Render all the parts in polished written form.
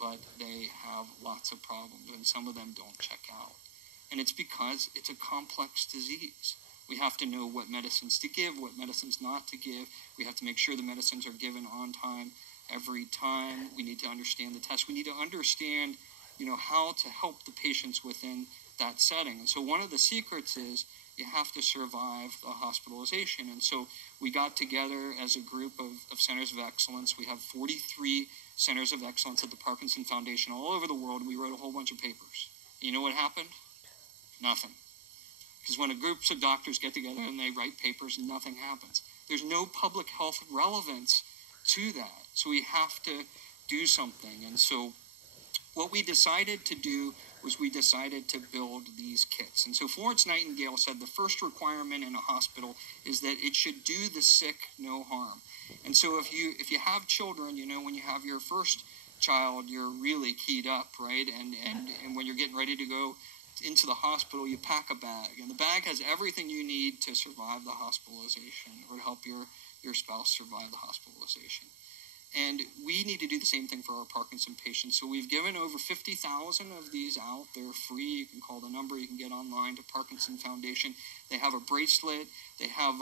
but they have lots of problems, and some of them don't check out. And it's because it's a complex disease. We have to know what medicines to give, what medicines not to give. We have to make sure the medicines are given on time every time. We need to understand the test. We need to understand, how to help the patients within that setting. And so one of the secrets is you have to survive the hospitalization. And so we got together as a group of centers of excellence. We have 43 centers of excellence at the Parkinson Foundation all over the world, and we wrote a whole bunch of papers. You know what happened? Nothing. Because when groups of doctors get together and they write papers, nothing happens. There's no public health relevance to that. So we have to do something. And so what we decided to do was we decided to build these kits. And so Florence Nightingale said the first requirement in a hospital is that it should do the sick no harm. And so if you have children, when you have your first child, you're really keyed up, right? And when you're getting ready to go into the hospital, you pack a bag. And the bag has everything you need to survive the hospitalization or to help your spouse survive the hospitalization. And we need to do the same thing for our Parkinson patients. So we've given over 50,000 of these out. They're free. You can call the number. You can get online to Parkinson Foundation. They have a bracelet. They have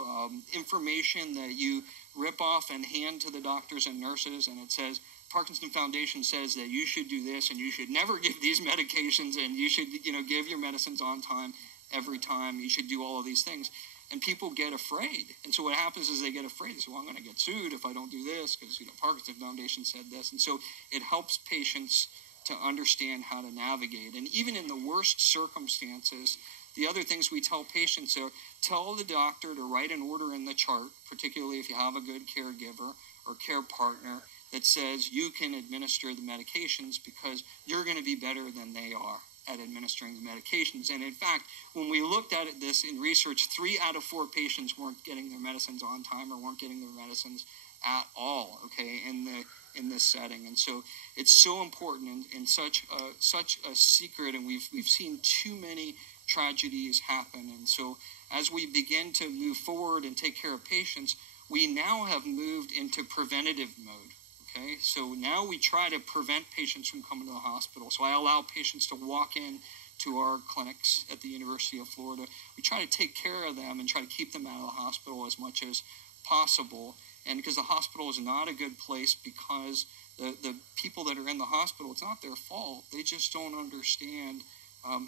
information that you rip off and hand to the doctors and nurses, and it says, Parkinson Foundation says that you should do this, and you should never give these medications, and you should, give your medicines on time every time. You should do all of these things. And people get afraid. And so what happens is they get afraid. They say, well, I'm going to get sued if I don't do this because, Parkinson Foundation said this. And so it helps patients to understand how to navigate. And even in the worst circumstances, the other things we tell patients are tell the doctor to write an order in the chart, particularly if you have a good caregiver or care partner, that says you can administer the medications because you're going to be better than they are at administering the medications. And in fact, when we looked at this in research, 3 out of 4 patients weren't getting their medicines on time or weren't getting their medicines at all, okay, in this setting. And so it's so important and such a secret, and we've seen too many tragedies happen. And so as we begin to move forward and take care of patients, we now have moved into preventative mode. Okay, so now we try to prevent patients from coming to the hospital. So I allow patients to walk in to our clinics at the University of Florida. We try to take care of them and try to keep them out of the hospital as much as possible. And because the hospital is not a good place, because the people that are in the hospital, it's not their fault. They just don't understand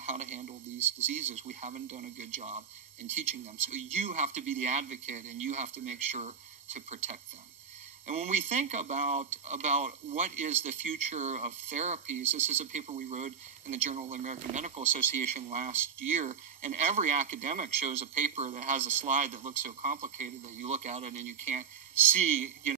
how to handle these diseases. We haven't done a good job in teaching them. So you have to be the advocate, and you have to make sure to protect them. And when we think about what is the future of therapies, this is a paper we wrote in the Journal of the American Medical Association last year, and every academic shows a paper that has a slide that looks so complicated that you look at it and you can't see,